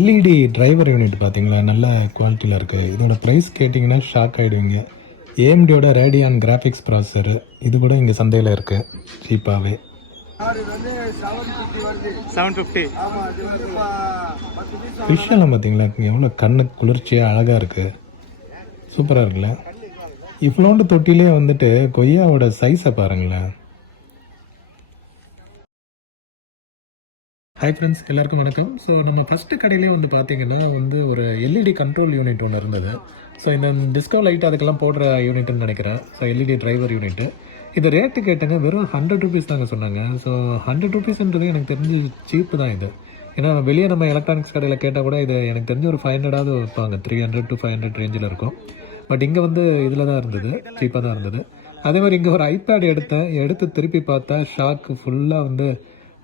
LED driver unit பார்த்தீங்களா, நல்ல குவாலிட்டியில் இருக்குது. இதோட ப்ரைஸ் கேட்டிங்கன்னா ஷாக் ஆகிடுவீங்க. ஏஎம்டியோட ரேடியான் கிராஃபிக்ஸ் ப்ராசஸர் இது கூட இங்கே சந்தையில் இருக்குது சீப்பாகவே. 750. ஃபிஷ்ஷெல்லாம் பார்த்தீங்களா எவ்வளோ கண்ணுக்கு குளிர்ச்சியாக அழகாக இருக்குது, சூப்பராக இருக்குல்ல. இவ்வளோண்டு தொட்டிலே வந்துட்டு கொய்யாவோட சைஸை பாருங்களேன். ஹாய் ஃப்ரெண்ட்ஸ், எல்லாருக்கும் வணக்கம். ஸோ நம்ம ஃபஸ்ட்டு கடையிலே வந்து பார்த்தீங்கன்னா ஒரு எல்இடி கண்ட்ரோல் யூனிட் ஒன்று இருந்தது. ஸோ இந்த டிஸ்கோ லைட் அதுக்கெல்லாம் போடுற யூனிட்னு நினைக்கிறேன். ஸோ எல்இடி டிரைவர் யூனிட்டு இது ரேட்டு கேட்டங்க வெறும் 100 ருபீஸ் தாங்க சொன்னாங்க. ஸோ 100 ருபீஸ்ன்றது எனக்கு தெரிஞ்சு சீப்பு தான் இது. ஏன்னா வெளியே நம்ம எலக்ட்ரானிக்ஸ் கடையில் கேட்டால் கூட இது எனக்கு தெரிஞ்சு ஒரு 500ஆவது வைப்பாங்க. 300 to 500 ரேஞ்சில் இருக்கும். பட் இங்கே இதில் தான் இருந்தது, சீப்பாக தான் இருந்தது. அதே மாதிரி இங்கே ஒரு ஐபேட் எடுத்து திருப்பி பார்த்தா ஷாக்கு ஃபுல்லாக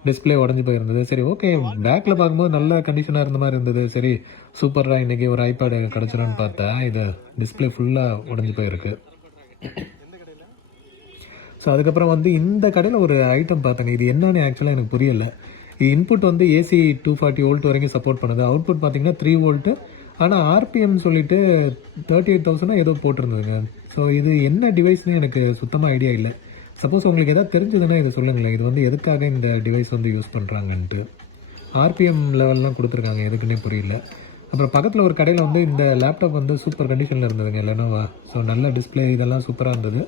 டிஸ்பிளே உடஞ்சி போயிருந்தது. சரி, ஓகே, பேக்கில் பார்க்கும்போது நல்ல கண்டிஷனாக இருந்த மாதிரி இருந்தது. சரி, சூப்பராக இன்றைக்கி ஒரு ஐபேடு கிடச்சிருன்னு பார்த்தா இது டிஸ்பிளே ஃபுல்லாக உடஞ்சி போயிருக்கு. ஸோ அதுக்கப்புறம் இந்த கடையில் ஒரு ஐட்டம் பார்த்தேங்க. இது என்னன்னு ஆக்சுவலாக எனக்கு புரியலை. இன்புட் ஏசி 240 வோல்ட் வரைக்கும் சப்போர்ட் பண்ணுது. அவுட்புட் பார்த்தீங்கன்னா 3 வோல்ட்டு. ஆனால் ஆர்பிஎம் சொல்லிட்டு 38,000 ஏதோ போட்டிருந்ததுங்க. ஸோ இது என்ன டிவைஸ்னு எனக்கு சுத்தமாக ஐடியா இல்லை. சப்போஸ் உங்களுக்கு எதாவது தெரிஞ்சதுன்னா இதை சொல்லுங்களேன். இது எதுக்காக இந்த டிவைஸ் யூஸ் பண்ணுறாங்கன்ட்டு. ஆர்பிஎம் லெவல்லாம் கொடுத்துருக்காங்க, எதுக்குன்னே புரியல. அப்புறம் பக்கத்தில் ஒரு கடையில் இந்த லேப்டாப் சூப்பர் கண்டிஷனில் இருந்ததுங்க, லெனோவா. ஸோ நல்ல டிஸ்பிளே இதெல்லாம் சூப்பராக இருந்தது.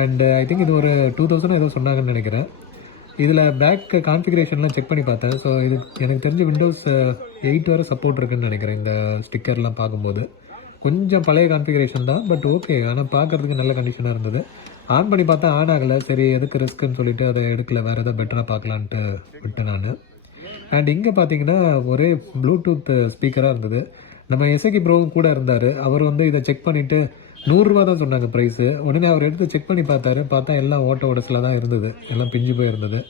அண்ட் ஐ திங்க் இது ஒரு 2000 ஏதோ சொன்னாங்கன்னு நினைக்கிறேன். இதில் பேக் கான்ஃபிகரேஷன்லாம் செக் பண்ணி பார்த்தேன். ஸோ இது எனக்கு தெரிஞ்சு விண்டோஸ் 8 வரை சப்போர்ட் இருக்குதுன்னு நினைக்கிறேன். இந்த ஸ்டிக்கர்லாம் பார்க்கும்போது கொஞ்சம் பழைய கான்ஃபிகரேஷன் தான், பட் ஓகே. ஆனால் பார்க்குறதுக்கு நல்ல கண்டிஷனாக இருந்தது. ஆன் பண்ணி பார்த்தா ஆன் ஆகலை. சரி, எதுக்கு ரிஸ்க்குன்னு சொல்லிட்டு அதை எடுக்கல, வேறு எதாவது பெட்டராக பார்க்கலான்ட்டு விட்டு நான். அண்ட் இங்கே பார்த்தீங்கன்னா ஒரே ப்ளூடூத் ஸ்பீக்கராக இருந்தது. நம்ம எஸ்ஐகி ப்ரோவும் கூட இருந்தார். அவர் இதை செக் பண்ணிவிட்டு 100 ரூபா தான் சொன்னாங்க ப்ரைஸு. உடனே அவர் எடுத்து செக் பண்ணி பார்த்தா எல்லாம் ஓட்ட உடசில் தான் இருந்தது, எல்லாம் பிஞ்சு போயிருந்தது.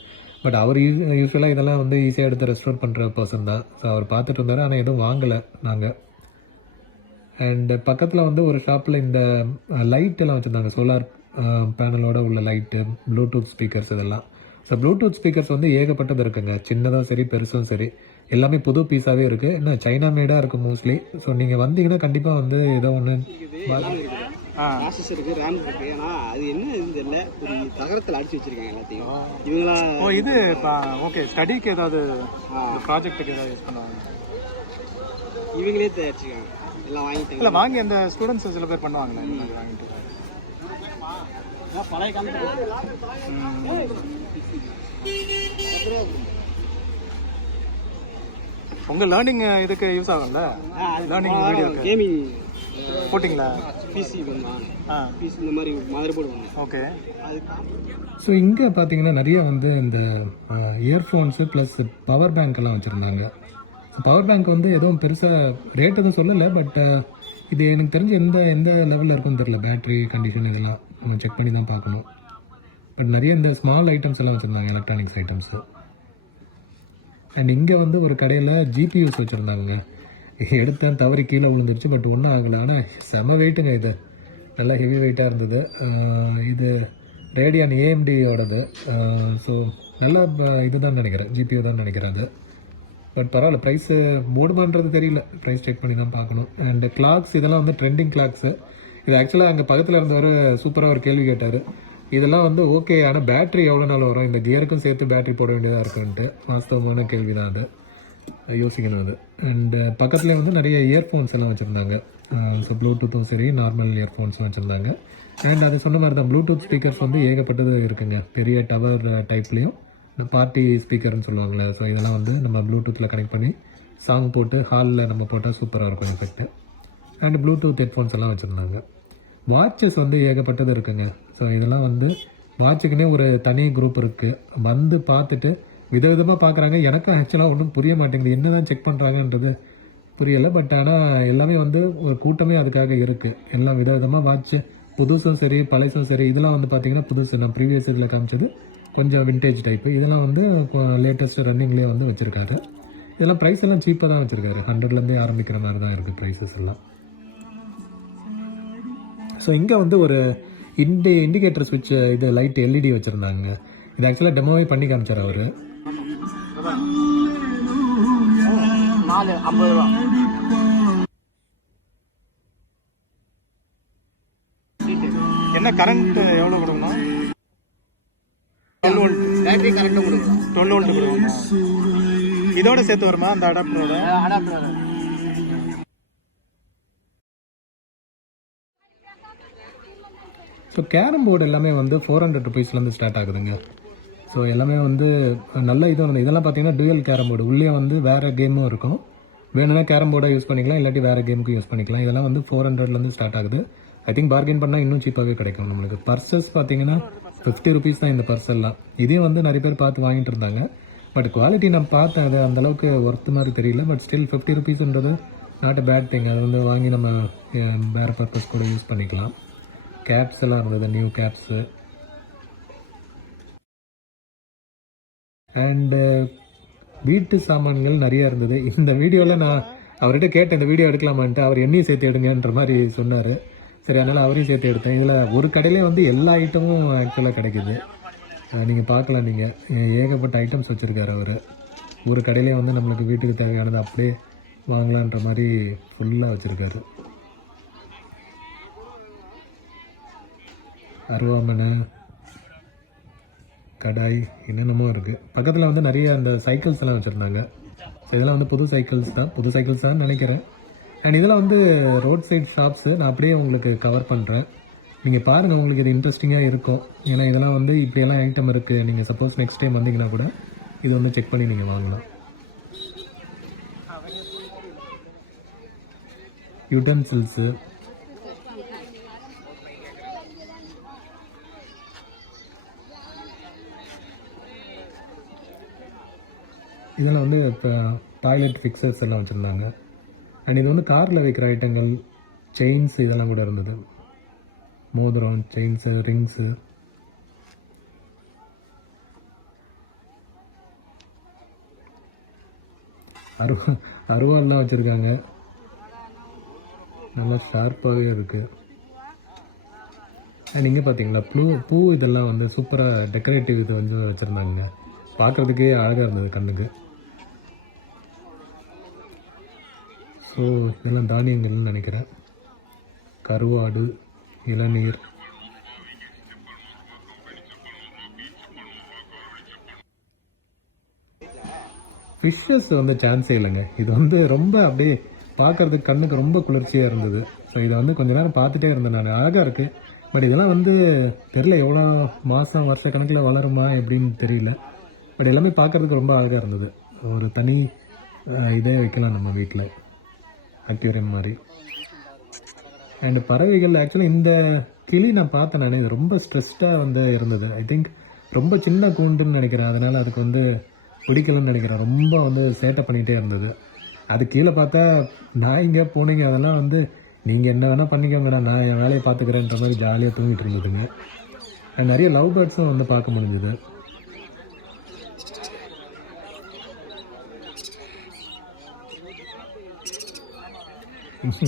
பட் அவர் யூஸ்வலாக இதெல்லாம் ஈஸியாக எடுத்து ரெஸ்டோர் பண்ணுற பர்சன் தான். ஸோ அவர் பார்த்துட்டு இருந்தார், ஆனால் எதுவும் வாங்கலை நாங்கள். அண்டு பக்கத்தில் ஒரு ஷாப்பில் இந்த லைட் எல்லாம் வச்சுருந்தாங்க, சோலார் பேனலோட உள்ள லைட்டு, ப்ளூடூத் ஸ்பீக்கர்ஸ் இதெல்லாம். ஸோ ப்ளூடூத் ஸ்பீக்கர்ஸ் ஏகப்பட்டது இருக்குங்க, சின்னதாக சரி பெருசும் சரி, எல்லாமே புது பீஸாகவே இருக்குது. என்ன சைனா மேடாக இருக்குது மோஸ்ட்லி. ஸோ நீங்கள் வந்தீங்கன்னா கண்டிப்பாக ஏதோ ஒன்று ப்ராசஸருக்கு ரேம் இருக்கு. ஆனால் அது என்ன தெரியல, ஒரு தகரத்தில் அடிச்சு வச்சிருக்காங்க எல்லாத்தையும். இவங்களா இது ஓகே, ஸ்டடிக்கு ஏதாவது ப்ராஜெக்ட்டுக்கு ஏதாவது யூஸ் பண்ணுவாங்க, இவங்களே தயாரிச்சிருக்காங்க எல்லாம் வாங்கிட்டு. இல்லை வாங்கி அந்த ஸ்டூடெண்ட்ஸ் சில பேர் பண்ணுவாங்க வாங்கிட்டு. பழைய காலத்தில் உங்கள் லேர்னிங் இதுக்கு யூஸ் ஆகும்ல, லேர்னிங் வீடியோ கேமிங் போட்டிங்களா? பிசி பிசி இந்த மாதிரி மாதிரி போடுவாங்க. ஓகே. ஸோ இங்கே பார்த்தீங்கன்னா நிறைய இந்த இயர்ஃபோன்ஸு ப்ளஸ் பவர் பேங்க் எல்லாம் வச்சுருந்தாங்க. பவர் பேங்க் எதுவும் பெருசாக ரேட் எதுவும் சொல்லலை. பட் இது எனக்கு தெரிஞ்சு எந்த லெவலில் இருக்குன்னு தெரியல. பேட்ரி கண்டிஷன் இதெல்லாம் நம்ம செக் பண்ணி தான் பார்க்கணும். பட் நிறைய இந்த ஸ்மால் ஐட்டம்ஸ் எல்லாம் வச்சுருந்தாங்க, எலக்ட்ரானிக்ஸ் ஐட்டம்ஸு. அண்ட் இங்கே ஒரு கடையில் ஜிபியூஸ் வச்சுருந்தாங்க. எடுத்தேன், தவறி கீழே விழுந்துருச்சு, பட் ஒன்றும் ஆகலை. ஆனால் செம வெயிட்டுங்க, இது நல்லா ஹெவி வெயிட்டாக இருந்தது. இது ரேடியான் ஏஎம்டியோடது. ஸோ நல்லா இதுதான் நினைக்கிறேன், ஜிபியூ தான் நினைக்கிறேன் அது. பட் பரவாயில்ல, ப்ரைஸு போடுமான்றது தெரியல, ப்ரைஸ் செக் பண்ணி தான் பார்க்கணும். அண்ட் கிளாக்ஸ் இதெல்லாம் ட்ரெண்டிங் கிளாக்ஸு. இது ஆக்சுவலாக அங்கே பக்கத்தில் இருந்தவர் சூப்பராக ஒரு கேள்வி கேட்டார். இதெல்லாம் ஓகே, ஆனால் பேட்ரி எவ்வளோ நாள் வரும், இந்த கியருக்கும் சேர்த்து பேட்ரி போட வேண்டியதாக இருக்குன்ட்டு. வாஸ்தவமான கேள்வி தான் அது, யோசிக்கணும் அது. அண்டு பக்கத்தில் நிறைய இயர்ஃபோன்ஸ் எல்லாம் வச்சுருந்தாங்க. ஸோ ப்ளூடூத்தும் சரி, நார்மல் இயர்ஃபோன்ஸும் வச்சுருந்தாங்க. அண்ட் அது சொன்ன மாதிரி தான் ப்ளூடூத் ஸ்பீக்கர்ஸ் ஏகப்பட்டது இருக்குங்க. பெரிய டவர் டைப்லேயும் இந்த பார்ட்டி ஸ்பீக்கர்னு சொல்லுவாங்களே. ஸோ இதெல்லாம் நம்ம ப்ளூடூத்தில் கனெக்ட் பண்ணி சாங் போட்டு ஹாலில் நம்ம போட்டால் சூப்பராக இருக்கும் எஃபெக்ட்டு. அண்ட் ப்ளூடூத் ஹெட்ஃபோன்ஸ் எல்லாம் வச்சுருந்தாங்க. வாட்சஸ் ஏகப்பட்டது இருக்குங்க. ஸோ இதெல்லாம் வாட்சுக்குன்னே ஒரு தனி குரூப் இருக்குது. பார்த்துட்டு விதவிதமாக பார்க்குறாங்க. எனக்கும் ஆக்சுவலாக ஒன்றும் புரிய மாட்டேங்குது, என்ன தான் செக் பண்ணுறாங்கன்றது புரியலை. பட் ஆனால் எல்லாமே ஒரு கூட்டமே அதுக்காக இருக்குது. எல்லாம் விதவிதமாக வாட்ச்சு, புதுசும் சரி பழைசும் சரி. இதெல்லாம் பார்த்தீங்கன்னா புதுசு, நான் ப்ரீவியஸ் இதில் காமிச்சது கொஞ்சம் விண்டேஜ் டைப்பு. இதெல்லாம் லேட்டஸ்ட்டு ரன்னிங்லேயே வச்சுருக்காரு. இதெல்லாம் ப்ரைஸ் எல்லாம் சீப்பாக தான் வச்சுருக்காரு. 100லேருந்தே ஆரம்பிக்கிற மாதிரி தான் இருக்குது ப்ரைஸஸ் எல்லாம். ஸோ இங்கே ஒரு இண்டிகேட்டர் ஸ்விட்ச், இது லைட் எல்இடி வச்சுருந்தாங்க. இது ஆக்சுவலாக டெமோவே பண்ணி காமிச்சார் அவர். 4 50 ரூபா. என்ன கரண்ட் எவ்வளோ கொடுக்கணும்? 12 வோல்ட் பேட்டரி கரண்ட்டும் கொடுக்கலாம். 12 வோல்ட் கொடுக்கணும். இதோட சேர்த்து வருமா அந்த அடாப்டரோட? அடாப்டர் ஸோ கேரம் போர்டு எல்லாமே வந்து 400 ருபீஸ்லேருந்து ஸ்டார்ட் ஆகுதுங்க. ஸோ எல்லாமே வந்து நல்ல இதுவும் இதெல்லாம் பார்த்தீங்கன்னா டூயல் கேரம் போர்டு உள்ளே வந்து வேறு கேமும் இருக்கும். வேணும்னா கேரம் போர்டை யூஸ் பண்ணிக்கலாம், இல்லாட்டி வேறு கேமுக்கு யூஸ் பண்ணிக்கலாம். இதெல்லாம் வந்து 400லேருந்து ஸ்டார்ட் ஆகுது. ஐ திங்க் பார்கெயின் பண்ணால் இன்னும் சீப்பாகவே கிடைக்கும் நம்மளுக்கு. பர்சஸ் பார்த்தீங்கன்னா 50 ருபீஸ் தான் இந்த பர்ஸ் எல்லாம். இதையும் வந்து நிறைய பேர் பார்த்து வாங்கிட்டு இருந்தாங்க. பட் குவாலிட்டி நான் பார்த்தேன், அது அந்தளவுக்கு ஒர்த்து மாதிரி தெரியல. பட் ஸ்டில் 50 ருபீஸ்ன்றது நாட் அ பேட் திங். அது வந்து வாங்கி நம்ம வேறு பர்பஸ் கூட யூஸ் பண்ணிக்கலாம். கேப்ஸ் எல்லாம் இருந்தது, நியூ கேப்ஸு. அண்டு வீட்டு சாமான்கள் நிறையா இருந்தது. இந்த வீடியோவில் நான் அவர்கிட்ட கேட்டேன் இந்த வீடியோ எடுக்கலாமான்ட்டு. அவர் என்னையும் சேர்த்து எடுங்கன்ற மாதிரி சொன்னார். சரி, அதனால் அவரையும் சேர்த்து எடுத்தேன். இதில் ஒரு கடையிலே வந்து எல்லா ஐட்டமும் ஆக்சுவலாக கிடைக்குது. நீங்கள் பார்க்கலாம், நீங்கள் ஏகப்பட்ட ஐட்டம்ஸ் வச்சுருக்காரு அவர். ஒரு கடையிலே வந்து நம்மளுக்கு வீட்டுக்கு தேவையானது அப்படியே வாங்கலான்ற மாதிரி ஃபுல்லாக வச்சுருக்காரு. அருவாமனை, கடாய், என்னென்னமோ இருக்குது. பக்கத்தில் வந்து நிறைய அந்த சைக்கிள்ஸ் எல்லாம் வச்சுருந்தாங்க. ஸோ இதெல்லாம் வந்து புது சைக்கிள்ஸ் தான் நினைக்கிறேன். அண்ட் இதெல்லாம் வந்து ரோட் சைட் ஷாப்ஸு. நான் அப்படியே உங்களுக்கு கவர் பண்ணுறேன், நீங்கள் பாருங்கள், உங்களுக்கு இது இன்ட்ரெஸ்டிங்காக இருக்கும். ஏன்னா இதெல்லாம் வந்து இப்படியெல்லாம் ஐட்டம் இருக்குது. நீங்கள் சப்போஸ் நெக்ஸ்ட் டைம் வந்தீங்கன்னா கூட இது வந்து செக் பண்ணி நீங்கள் வாங்கலாம். யுட்டென்சில்ஸு, இதெல்லாம் வந்து இப்போ டாய்லெட் ஃபிக்சர்ஸ் எல்லாம் வச்சுருந்தாங்க. அண்ட் இது வந்து காரில் வைக்கிற ஐட்டங்கள், செயின்ஸ் இதெல்லாம் கூட இருந்தது. மோதிரம், செயின்ஸு, ரிங்ஸு. அருவாலாம் வச்சுருக்காங்க, நல்லா ஷார்ப்பாகவே இருக்குது. அண்ட் இங்கே பார்த்தீங்களா பூ இதெல்லாம் வந்து சூப்பராக டெக்கரேட்டிவ் இது வந்து வச்சுருந்தாங்க. பார்க்குறதுக்கே அழகாக இருந்தது கண்ணுக்கு. ஸோ இதெல்லாம் தானியங்கள்னு நினைக்கிறேன். கருவாடு, இளநீர். ஃபிஷ்ஷஸ் வந்து சான்ஸே இல்லைங்க. இது வந்து ரொம்ப அப்படியே பார்க்குறதுக்கு கண்ணுக்கு ரொம்ப குளிர்ச்சியாக இருந்தது. ஸோ இதை வந்து கொஞ்ச நேரம் பார்த்துட்டே இருந்தேன் நான். அழகாக இருக்குது. பட் இதெல்லாம் வந்து தெரியல எவ்வளோ மாதம் வருஷ கணக்கில் வளருமா எப்படின்னு தெரியல. பட் எல்லாமே பார்க்குறதுக்கு ரொம்ப அழகாக இருந்தது. ஒரு தனி இதே வைக்கலாம் நம்ம வீட்டில், அக்வேரியம் மாதிரி. அண்டு பறவைகள் ஆக்சுவலாக இந்த கிளி நான் பார்த்தேன் நான். இது ரொம்ப ஸ்ட்ரெஸ்டாக வந்து இருந்தது. ஐ திங்க் ரொம்ப சின்ன கூண்டுன்னு நினைக்கிறேன். அதனால் அதுக்கு வந்து பிடிக்கலன்னு நினைக்கிறேன். ரொம்ப வந்து சேட்டை பண்ணிகிட்டே இருந்தது. அது கீழே பார்த்தா நாய்ங்க, பூனைங்க அதெல்லாம் வந்து நீங்கள் என்ன வேணால் பண்ணிக்கோங்க, நான் என் வேலையை பார்த்துக்கிறேன்ற மாதிரி ஜாலியாக தூங்கிட்டு இருந்ததுங்க. நிறைய லவ் பேர்ட்ஸும் வந்து பார்க்க முடிஞ்சுது.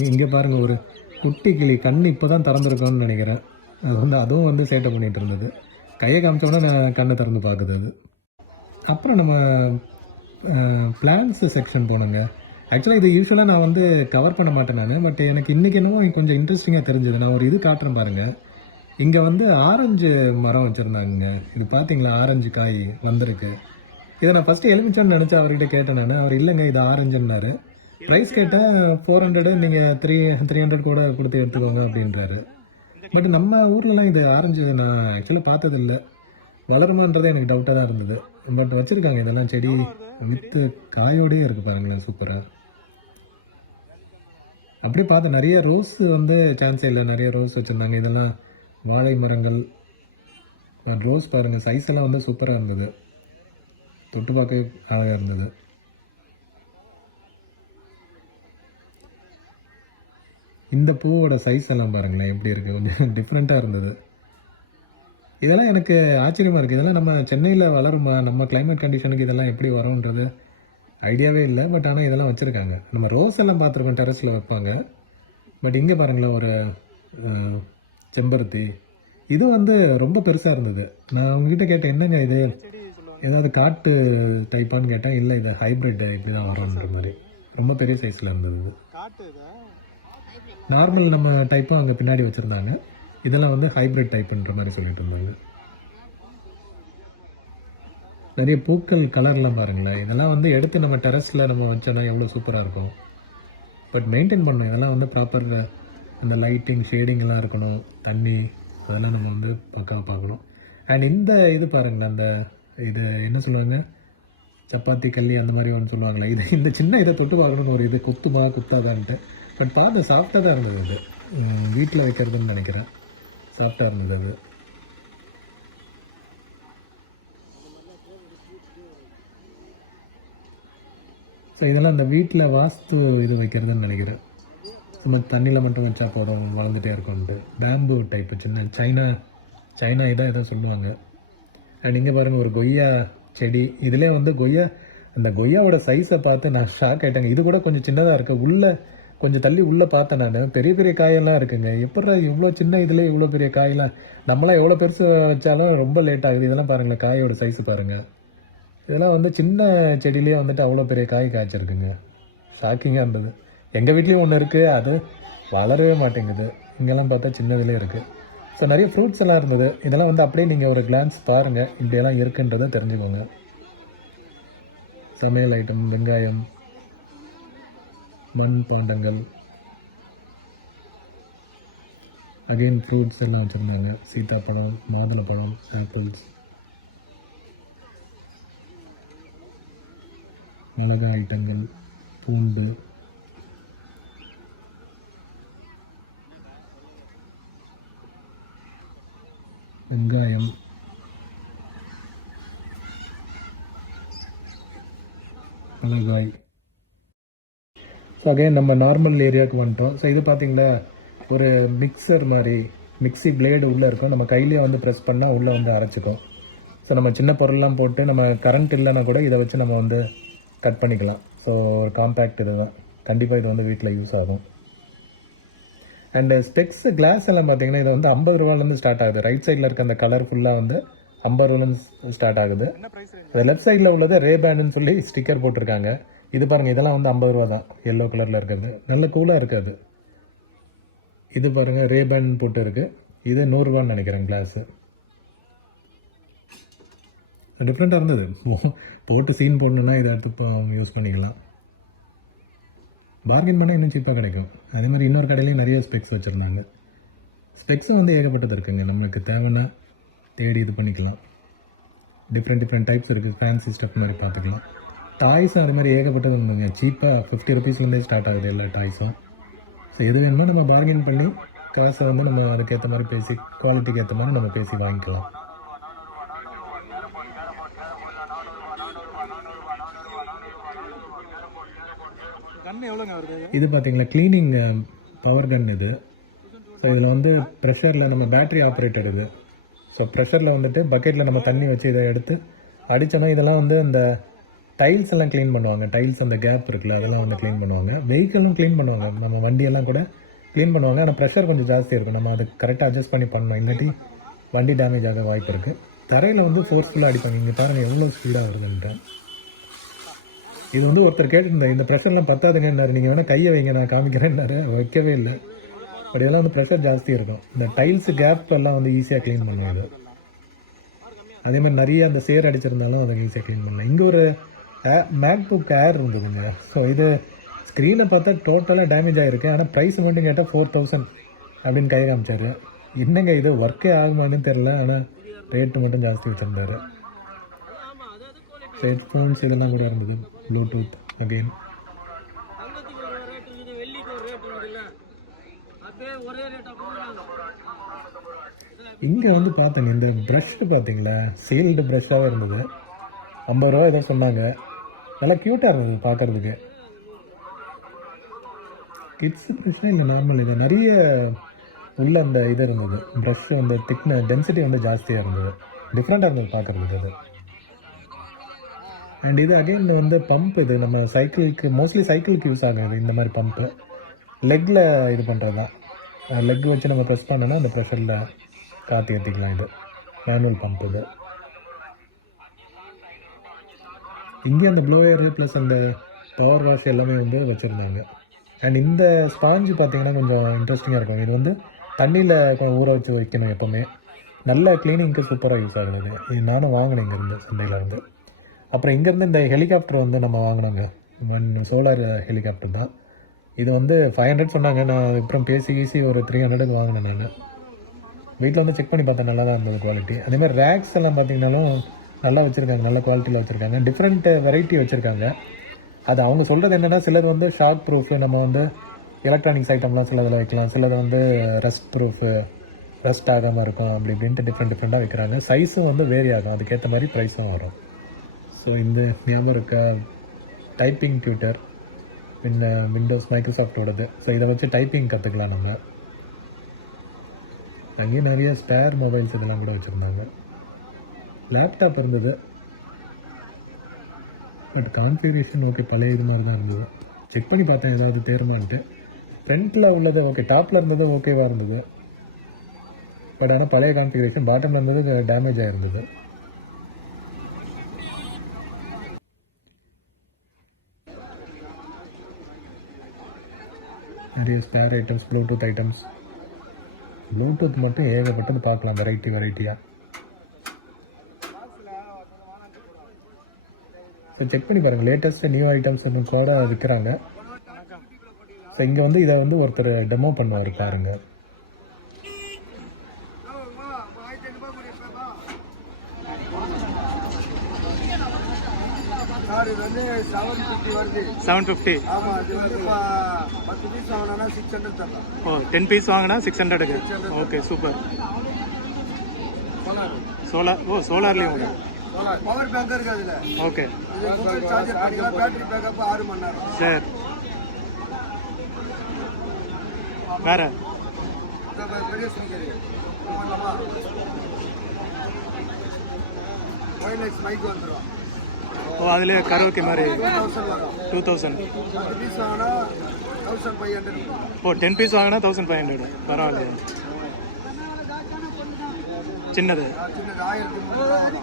இங்கே பாருங்கள், ஒரு குட்டி கிளி கண் இப்போ தான் திறந்துருக்கோன்னு நினைக்கிறேன். அது வந்து அதுவும் வந்து சேட்டை பண்ணிகிட்டு இருந்தது. கையை காமிச்சோன்னா நான் கண்ணை திறந்து பார்க்குது அது. அப்புறம் நம்ம பிளான்ஸ் செக்ஷன் போனோங்க. ஆக்சுவலாக இது யூஸ்வலாக நான் வந்து கவர் பண்ண மாட்டேன் நான். பட் எனக்கு இன்றைக்கி என்னவோ கொஞ்சம் இன்ட்ரெஸ்டிங்காக தெரிஞ்சது. நான் ஒரு இது காட்டுறேன் பாருங்கள். இங்கே வந்து ஆரஞ்சு மரம் வச்சுருந்தாங்க. இது பார்த்தீங்களா, ஆரஞ்சு காய் வந்திருக்கு. இதை நான் ஃபஸ்ட்டு எலுமிச்சோன்னு நினச்சி அவர்கிட்ட கேட்டேன் நான். அவர் இல்லைங்க இது ஆரஞ்சுன்னாரு. ப்ரைஸ் கேட்டால் 400, நீங்கள் 300 கூட கொடுத்து எடுத்துக்கோங்க அப்படின்றாரு. பட் நம்ம ஊர்லலாம் இது ஆரஞ்சு நான் ஆக்சுவலாக பார்த்ததில்லை. வளருமான்றதே எனக்கு டவுட்டாக தான் இருந்தது. பட் வச்சுருக்காங்க இதெல்லாம் செடி வித்து காயோடையே இருக்குது பாருங்களேன், சூப்பராக. அப்படியே பார்த்தா நிறைய ரோஸ் வந்து சான்ஸே இல்லை, நிறைய ரோஸ் வச்சுருந்தாங்க. இதெல்லாம் வாழை மரங்கள். ரோஸ் பாருங்கள், சைஸ் எல்லாம் வந்து சூப்பராக இருந்தது. தொட்டு பார்க்க அழகாக இருந்தது. இந்த பூவோட சைஸ் எல்லாம் பாருங்களேன் எப்படி இருக்குது, கொஞ்சம் டிஃப்ரெண்ட்டாக இருந்தது. இதெல்லாம் எனக்கு ஆச்சரியமாக இருக்குது. இதெல்லாம் நம்ம சென்னையில் வளருமா, நம்ம கிளைமேட் கண்டிஷனுக்கு இதெல்லாம் எப்படி வரும்ன்றது ஐடியாவே இல்லை. பட் ஆனால் இதெல்லாம் வச்சுருக்காங்க. நம்ம ரோஸ் எல்லாம் பார்த்துருக்கோம், டெரஸில் வைப்பாங்க. பட் இங்கே பாருங்களேன், ஒரு செம்பருத்தி. இது வந்து ரொம்ப பெருசாக இருந்தது. நான் உங்ககிட்ட கேட்டேன், என்னங்க இது ஏதாவது காட்டு டைப்பான்னு கேட்டேன். இல்லை, இது ஹைப்ரிட் இப்படி தான் வரும்ன்ற மாதிரி. ரொம்ப பெரிய சைஸில் இருந்தது இது. காட்டு இதை நார்மல் நம்ம டைப்பும் அங்கே பின்னாடி வச்சுருந்தாங்க. இதெல்லாம் வந்து ஹைப்ரிட் டைப்புன்ற மாதிரி சொல்லிட்டு இருந்தாங்க. நிறைய பூக்கள் கலர்லாம் பாருங்களேன். இதெல்லாம் வந்து எடுத்து நம்ம டெரஸில் நம்ம வச்சோன்னா எவ்வளோ சூப்பராக இருக்கும். பட் மெயின்டைன் பண்ணணும். இதெல்லாம் வந்து ப்ராப்பர் அந்த லைட்டிங் ஷேடிங்லாம் இருக்கணும், தண்ணி அதெல்லாம் நம்ம வந்து பக்காவாக பார்க்கணும். அண்ட் இந்த இது பாருங்களேன், அந்த இது என்ன சொல்லுவாங்க, சப்பாத்தி கல்லி அந்த மாதிரி ஒன்று சொல்லுவாங்களே, இது இந்த சின்ன இதை தொட்டு பார்க்கணும்னு ஒரு இது குத்துமா குத்தாதான்ட்டு. பட் பார்த்து சாஃப்டாக தான் இருந்தது. அது வீட்டில் வைக்கிறதுன்னு நினைக்கிறேன். சாஃப்டாக இருந்தது அது. ஸோ இதெல்லாம் இந்த வீட்டில் வாஸ்து இது வைக்கிறதுன்னு நினைக்கிறேன். சும்மா தண்ணியில் மட்டும் வச்சா போதும், வளர்ந்துட்டே இருக்கும்ன்ட்டு. பேம்பு டைப்பு சின்ன சைனா இதாக எதோ சொல்லுவாங்க. அண்ட் இங்கே பாருங்கள் ஒரு கொய்யா செடி. இதிலே வந்து அந்த கொய்யாவோட சைஸை பார்த்து நான் ஷாக் ஆகிட்டேங்க. இது கூட கொஞ்சம் சின்னதாக இருக்குது. உள்ளே கொஞ்சம் தள்ளி உள்ளே பார்த்தேன் நான். பெரிய பெரிய காயெல்லாம் இருக்குங்க. எப்படா இவ்வளோ சின்ன இதில் இவ்வளோ பெரிய காயெல்லாம். நம்மளாம் எவ்வளோ பெருசு வச்சாலும் ரொம்ப லேட் ஆகுது. இதெல்லாம் பாருங்களேன், காயோட சைஸு பாருங்கள். இதெல்லாம் வந்து சின்ன செடியிலே வந்துட்டு அவ்வளோ பெரிய காய் காய்ச்சிருக்குங்க. ஷாக்கிங்காக இருந்தது. எங்கள் வீட்லேயும் ஒன்று இருக்குது, அது வளரவே மாட்டேங்குது. இங்கெல்லாம் பார்த்தா சின்னதுலேயே இருக்குது. ஸோ நிறைய ஃப்ரூட்ஸ் எல்லாம் இருந்தது. இதெல்லாம் வந்து அப்படியே நீங்கள் ஒரு கிளான்ஸ் பாருங்கள், இப்படியெல்லாம் இருக்குன்றதை தெரிஞ்சுக்கோங்க. சமையல் ஐட்டம், வெங்காயம், மண் பாண்டங்கள், அகெயின் ஃப்ரூட்ஸ் எல்லாம் வச்சுருந்தாங்க. சீத்தாப்பழம், மாதுளப்பழம், ஆப்பிள்ஸ், மிளகாய் ஐட்டங்கள், பூண்டு, வெங்காயம், மிளகாய். ஸோ அகைன் நம்ம நார்மல் ஏரியாவுக்கு வந்துட்டோம். ஸோ இது பார்த்தீங்களா, ஒரு மிக்சர் மாதிரி, மிக்ஸி பிளேடு உள்ளே இருக்கும். நம்ம கையிலேயே வந்து ப்ரெஸ் பண்ணால் உள்ளே வந்து அரைச்சிக்கும். ஸோ நம்ம சின்ன பொருள்லாம் போட்டு நம்ம கரண்ட் இல்லைன்னா கூட இதை வச்சு நம்ம வந்து கட் பண்ணிக்கலாம். ஸோ ஒரு காம்பேக்ட் இது தான். கண்டிப்பாக இது வந்து வீட்டில் யூஸ் ஆகும். அண்டு ஸ்பெக்ஸ் கிளாஸ் எல்லாம் பார்த்தீங்கன்னா இது வந்து 50 ரூபாலேருந்து ஸ்டார்ட் ஆகுது. ரைட் சைடில் இருக்க அந்த கலர் ஃபுல்லாக வந்து 50 ரூபாலேருந்து ஸ்டார்ட் ஆகுது. அது லெஃப்ட் சைடில் உள்ளது ரேபேண்டுன்னு சொல்லி ஸ்டிக்கர் போட்டிருக்காங்க. இது பாருங்கள், இதெல்லாம் வந்து 50 ரூபா தான். எல்லோ கலரில் இருக்கிறது நல்ல கூலாக இருக்காது. இது பாருங்கள், ரேபேண்ட் போட்டு இருக்குது. இது 100 ரூபான்னு நினைக்கிறேன் கிளாஸு. டிஃப்ரெண்ட்டாக இருந்தது. போட்டு சீன் போடணுன்னா இதை எடுத்து அவங்க யூஸ் பண்ணிக்கலாம். பார்கெயின் பண்ணால் இன்னும் சீப்பாக கிடைக்கும். அதே மாதிரி இன்னொரு கடையிலையும் நிறைய ஸ்பெக்ஸ் வச்சுருந்தாங்க. ஸ்பெக்ஸும் வந்து ஏகப்பட்டது இருக்குங்க. நம்மளுக்கு தேவைன்னா தேடி இது பண்ணிக்கலாம். டிஃப்ரெண்ட் டைப்ஸ் இருக்குது. ஃபேன்சி ஸ்டஃப் மாதிரி பார்த்துக்கலாம். டாய்ஸும் அது மாதிரி ஏகப்பட்டது இருந்துங்க. சீப்பாக 50 ருபீஸ்லேருந்தே ஸ்டார்ட் ஆகுது எல்லா டாய்ஸும். ஸோ எது வேணுமோ நம்ம பார்கெயின் பண்ணி காசை வந்து நம்ம அதுக்கேற்ற மாதிரி பேசி, குவாலிட்டிக்கு ஏற்ற மாதிரி நம்ம பேசி வாங்கிக்கலாம். இது பார்த்தீங்களா, க்ளீனிங் பவர் கன் இது. ஸோ இதில் வந்து ப்ரெஷரில் நம்ம பேட்ரி ஆப்ரேட்டட் இது. ஸோ ப்ரெஷரில் வந்துட்டு பக்கெட்டில் நம்ம தண்ணி வச்சு இதை எடுத்து அடித்தோன்னா இதெல்லாம் வந்து அந்த டைல்ஸ் எல்லாம் க்ளீன் பண்ணுவாங்க. டைல்ஸ் அந்த கேப் இருக்குல்ல, அதெல்லாம் வந்து க்ளீன் பண்ணுவாங்க. வெஹிக்கிளும் க்ளீன் பண்ணுவாங்க. நம்ம வண்டியெல்லாம் கூட க்ளீன் பண்ணுவாங்க. ஆனால் ப்ரெஷர் கொஞ்சம் ஜாஸ்தி இருக்கும். நம்ம அதை கரெக்டாக அட்ஜஸ்ட் பண்ணி பண்ணணும், இல்லாட்டி வண்டி டேமேஜ் ஆக வாய்ப்பு இருக்குது. தரையில் வந்து ஃபோர்ஸ்ஃபுல்லாக அடிப்பாங்க. இங்கே பாருங்கள் எவ்வளோ ஸ்பீடாக வருதுன்ட்டு. இது வந்து ஒருத்தர் கேட்டுருந்தேன், இந்த ப்ரெஷர்லாம் பத்தாதுங்கன்னாரு, நீங்கள் வேணால் கையை வைங்க நான் காமிக்கிறேன்னாரு. வைக்கவே இல்லை. பட் இதெல்லாம் வந்து ப்ரெஷர் ஜாஸ்தி இருக்கும். இந்த டைல்ஸ் கேப் எல்லாம் வந்து ஈஸியாக க்ளீன் பண்ணுவாங்க. அதே மாதிரி நிறைய அந்த சேர் அடிச்சிருந்தாலும் அதை ஈஸியாக க்ளீன் பண்ணலாம். இங்கே ஒரு மேக்புக் ஏர் இருந்ததுங்க. ஸோ இது ஸ்க்ரீனை பார்த்தா டோட்டலாக டேமேஜ் ஆகிருக்கு. ஆனால் ப்ரைஸ் மட்டும் கேட்டால் 4000 அப்படின்னு கை காமிச்சார். என்னங்க இது ஒர்க்கே ஆகுமான்னு தெரில, ஆனால் ரேட்டு மட்டும் ஜாஸ்தி வச்சுருந்தாரு. ஹெட்ஃபோன்ஸ் இதெல்லாம் கூட இருந்தது, ப்ளூடூத் அகெயின். இங்கே வந்து பார்த்தேங்க, இந்த ப்ரஷ்ஷு பார்த்தீங்களா, சீல்டு ப்ரஷ்ஷாகவே இருந்தது. 50 ரூபா ஏதோ சொன்னாங்க. நல்லா க்யூட்டாக இருந்தது பார்க்குறதுக்கு. கிட்ஸ் ப்ரஷ்ஷாக இல்லை நார்மல் இது. நிறைய உள்ள அந்த இது இருந்தது. ப்ரஷ்ஷு அந்த டென்சிட்டி வந்து ஜாஸ்தியாக இருந்தது. டிஃப்ரெண்ட்டாக இருந்தது பார்க்குறதுக்கு அது. அண்ட் இது அகெயின் வந்து பம்ப். இது நம்ம சைக்கிளுக்கு, மோஸ்ட்லி சைக்கிளுக்கு யூஸ் ஆகுது இந்த மாதிரி பம்ப்பு. லெக்கில் இது பண்ணுறது தான். லெக் வச்சு நம்ம ப்ரெஸ் பண்ணோன்னா அந்த ப்ரெஷரில் காற்று ஏற்றிக்கலாம். இது மேனுவல் பம்ப். இது இங்கே அந்த ப்ளோயரு ப்ளஸ் அந்த பவர் வாஷ் எல்லாமே வந்து வச்சுருந்தாங்க. அண்ட் இந்த ஸ்பாஞ்சு பார்த்தீங்கன்னா கொஞ்சம் இன்ட்ரெஸ்டிங்காக இருக்கும். இது வந்து தண்ணியில் ஊற வச்சு வைக்கணும் எப்போவுமே. நல்ல க்ளீனிங்க்கு சூப்பராக யூஸ் ஆகுது இது. நானும் வாங்கினேன் இங்கேருந்து சந்தையில் வந்து. அப்புறம் இங்கேருந்து இந்த ஹெலிகாப்டர் வந்து நம்ம வாங்கினோங்க. சோலார் ஹெலிகாப்டர் தான் இது. வந்து 500 சொன்னாங்க. நான் அப்புறம் பேசி ஒரு 300க்கு வாங்கினேன் நான். வீட்டில் வந்து செக் பண்ணி பார்த்தேன், நல்லா தான் இருந்தது குவாலிட்டி. அதேமாதிரி ரேக்ஸ் எல்லாம் பார்த்தீங்கன்னாலும் நல்லா வச்சுருக்காங்க, நல்ல குவாலிட்டியில் வச்சுருக்காங்க. டிஃப்ரெண்ட் வெரைட்டி வச்சுருக்காங்க. அது அவங்க சொல்கிறது என்னென்னா, சிலது வந்து ஷாக் ப்ரூஃபு, நம்ம வந்து எலக்ட்ரானிக்ஸ் ஐட்டம்லாம் சிலதில் வைக்கலாம், சிலது வந்து ரஸ்ட் ப்ரூஃபு, ரஸ்ட் ஆகாமல் இருக்கும், அப்படி இப்படின்ட்டு டிஃப்ரெண்ட்டாக வைக்கிறாங்க. சைஸும் வந்து வேரி ஆகும், அதுக்கேற்ற மாதிரி ப்ரைஸும் வரும். ஸோ இந்த ஞாபகம் இருக்க டைப்பிங் ட்விட்டர், பின்ன விண்டோஸ் மைக்ரோசாஃப்டோடது. ஸோ இதை வச்சு டைப்பிங் கற்றுக்கலாம் நம்ம. அங்கேயும் நிறைய ஸ்பேர் மொபைல்ஸ் இதெல்லாம் கூட வச்சுருந்தாங்க. லேப்டாப் இருந்தது, பட் கான்ஃபிகரேஷன் ஓகே பழைய இது மாதிரி தான் இருந்தது. செக் பண்ணி பார்த்தேன் ஏதாவது தேருமான்ட்டு. ஃப்ரண்ட்டில் உள்ளது ஓகே, டாப்பில் இருந்தது ஓகேவாக இருந்தது, பட் ஆனால் பழைய கான்ஃபிகரேஷன். பாட்டமில் இருந்தது டேமேஜ் ஆகிருந்தது. நிறைய spare items, Bluetooth items. Bluetooth மட்டும் ஏகப்பட்டது பார்க்கலாம், வெரைட்டியாக. ஸோ செக் பண்ணி பாருங்கள், லேட்டஸ்ட்டு நியூ ஐட்டம்ஸ் கூட விற்கிறாங்க. ஸோ இங்கே வந்து இதை வந்து ஒருத்தர் டெமோ பண்ணுவார் பாருங்க. இது வந்து 750 வருது. 750. ஆமாம், அது வந்து 10 பீஸ் வாங்கினா 600 தரலாம். ஓ 10 பீஸ் வாங்கினா 600க்கு. Okay super. சோலார்லேயும் உண்டு. பவர் பேங்க் இருக்கு அதில். ஓகே இது மொபைல் சார்ஜர் பண்ணிக்கலாம். பேட்டரி பேக்கப் 6 மணி நேரம். சார் வேற பெரிய ஸ்பீக்கர் பண்ணலாமா? ஒயர்லெஸ் மைக் வந்துடும். ஓ அதுலேயே கரோக்கே மாதிரி 2000 வரும். 2000. 10 பீஸ் வாங்கினா 1500. ஓ 10 பீஸ் வாங்கினா 1500. பரவாயில்லையா? சின்னது சின்னது 1300.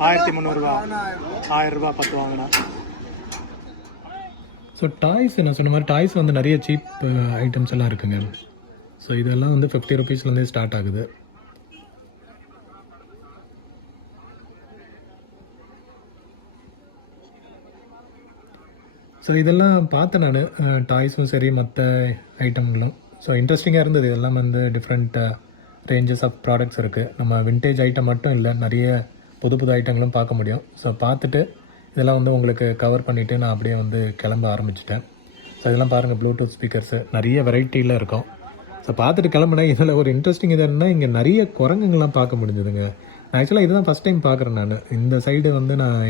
1300. 1000 ரூபா 10 வாங்கினா. ஸோ டாய்ஸ், நான் சொன்ன மாதிரி டாய்ஸ் வந்து நிறைய சீப் ஐட்டம்ஸ் எல்லாம் இருக்குங்க. ஸோ இதெல்லாம் வந்து 50 ருபீஸ்லேருந்தே ஸ்டார்ட் ஆகுது. ஸோ இதெல்லாம் பார்த்தேன் நான், டாய்ஸும் சரி மற்ற ஐட்டம்களும். ஸோ இன்ட்ரெஸ்டிங்காக இருந்தது. இதெல்லாம் வந்து டிஃப்ரெண்ட் ரேஞ்சஸ் ஆஃப் ப்ராடக்ட்ஸ் இருக்குது. நம்ம விண்டேஜ் ஐட்டம் மட்டும் இல்லை, நிறைய புது ஐட்டங்களும் பார்க்க முடியும். ஸோ பார்த்துட்டு இதெல்லாம் வந்து உங்களுக்கு கவர் பண்ணிவிட்டு நான் அப்படியே வந்து கிளம்ப ஆரம்பிச்சிட்டேன். ஸோ இதெல்லாம் பாருங்கள், ப்ளூடூத் ஸ்பீக்கர்ஸு நிறைய வெரைட்டியில் இருக்கும். ஸோ பார்த்துட்டு கிளம்புனேன். இதில் ஒரு இன்ட்ரெஸ்டிங் இது என்னன்னா, இங்கே நிறைய குரங்குங்கள்லாம் பார்க்க முடிஞ்சதுங்க. நான் ஆக்சுவலாக இதுதான் ஃபஸ்ட் டைம் பார்க்குறேன் நான். இந்த சைடு வந்து நான்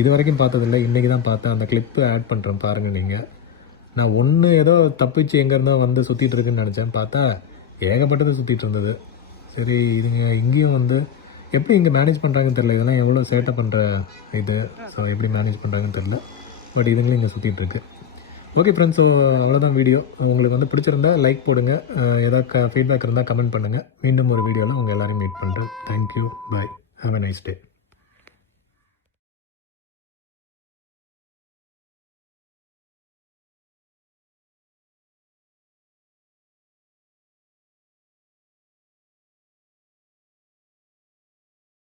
இது வரைக்கும் பார்த்ததில்லை, இன்றைக்கி தான் பார்த்தேன். அந்த கிளிப்பு ஆட் பண்ணுறேன் பாருங்கள் நீங்கள். நான் ஒன்று ஏதோ தப்பிச்சு எங்கேருந்தோ வந்து சுற்றிட்டு இருக்குன்னு நினச்சேன். பார்த்தா ஏகப்பட்டது சுற்றிட்டு இருந்தது. சரி, இதுங்க இங்கேயும் வந்து எப்படி இங்கே மேனேஜ் பண்ணுறாங்கன்னு தெரில. இதெல்லாம் எவ்வளோ சேட்டை பண்ணுற இது. ஸோ எப்படி மேனேஜ் பண்ணுறாங்கன்னு தெரில, பட் இதுங்களும் இங்கே சுற்றிட்டு இருக்கு. ஓகே ஃப்ரெண்ட்ஸ், ஸோ அவ்வளோதான் வீடியோ. உங்களுக்கு வந்து பிடிச்சிருந்தா லைக் போடுங்க, ஏதாவது ஃபீட்பேக் இருந்தால் கமெண்ட் பண்ணுங்கள். மீண்டும் ஒரு வீடியோவில் உங்கள் எல்லோரையும் மீட் பண்ணுறேன். Thank you, bye, have a nice day.